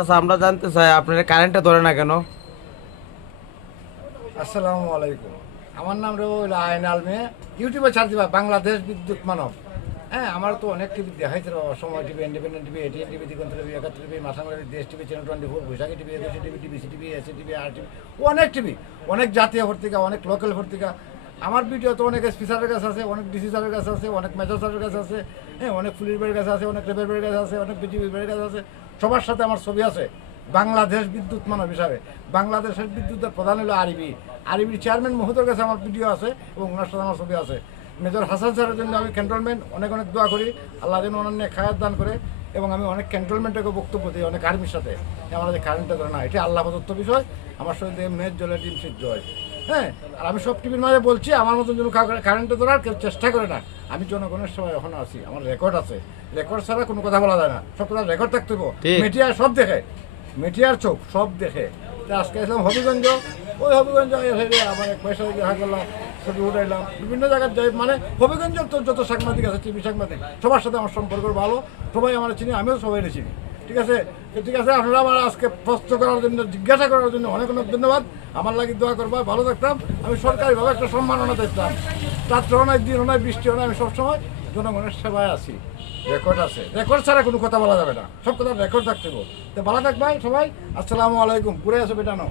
আচ্ছা আমরা জানতে চাই আপনার কারেন্টটা ধরে না কেন? আসসালামু আলাইকুম। আমার নাম রইল আইন আলমে। ইউটিউবে ছাড় দিবা বাংলাদেশ বিদ্যুৎ মানব। হ্যাঁ, আমার তো অনেক টিভি দেখাইছে বাবা, Somoy TV, Independent TV, ATN TV, Diganta TV, Ekattor TV, মাসামারি, Desh TV, channel 24, Boishakhi TV, Ekushey TV, TVC TV, এসি টিভি, আর টিভি, অনেক টিভি, অনেক জাতীয় পত্রিকা, অনেক লোকাল পত্রিকা। আমার ভিডিও তো অনেক স্পিসারের কাছে আছে, অনেক ডিসি স্যারের কাছে আছে, অনেক মেজর স্যারের কাছে আছে, হ্যাঁ, অনেক পুলিশ বাড়ির কাছে আছে, অনেক রেবের বাড়ির কাছে আছে, অনেক বিজিবি বাড়ির কাছে আছে। সবার সাথে আমার ছবি আছে বাংলাদেশ বিদ্যুৎ মানব হিসাবে। বাংলাদেশের বিদ্যুতের প্রধান হলো আরবি। আরবির চেয়ারম্যান মহোদয়ের কাছে আমার ভিডিও আছে এবং ওনার সাথে আমার ছবি আছে। মেজর হাসান স্যারের জন্য আমি ক্যান্টনমেন্ট অনেক অনেক দোয়া করি, আল্লাহ যেন অনন্য খায়াত দান করে। এবং আমি অনেক ক্যান্টনমেন্টকে বক্তব্য দিই, অনেক আর্মির সাথে, আমাদের কারেন্টটা ধরে না, এটা আল্লাহ প্রদত্ত বিষয়। আমার সঙ্গে মেয়ের জলে ডিম সিদ্ধ হয়। হ্যাঁ, আর আমি সব টিভির মাঝে বলছি, আমার মতন যেন কারেন্টে ধরার কেউ চেষ্টা করে না। আমি জনগণের সবাই এখনো আছি, আমার রেকর্ড আছে। রেকর্ড ছাড়া কোনো কথা বলা যায় না, সব কথা রেকর্ড থাকতে হবে। মিডিয়া সব দেখে, মিডিয়ার চোখ সব দেখে। তা আজকে আসলাম হবিগঞ্জ, ওই হবিগঞ্জ আমার এক পয়সা দেখা করলাম, ছবি উঠাইলাম, বিভিন্ন জায়গায় যাই। মানে হবিগঞ্জের তো যত সাংবাদিক আছে, টিভি সাংবাদিক, সবার সাথে আমার সম্পর্ক ভালো, সবাই আমার চিনি, আমিও সবাই চিনি। ঠিক আছে, ঠিক আছে। আপনারা আমার আজকে প্রশ্ন করার জন্য, জিজ্ঞাসা করার জন্য অনেক অনেক ধন্যবাদ। আমার লাগি দোয়া করবা, ভালো থাকতাম। আমি সরকারিভাবে একটা সম্মাননা দিতাম, রাত্র নয়, দিন নয়, বৃষ্টি নয়, আমি সবসময় জনগণের সেবায় আছি। রেকর্ড আছে, রেকর্ড ছাড়া কোনো কথা বলা যাবে না, সব কথা রেকর্ড থাকতে হবে। তো ভালো থাকবাই সবাই। আসসালামু আলাইকুম। ঘুরে আসো বেটানো।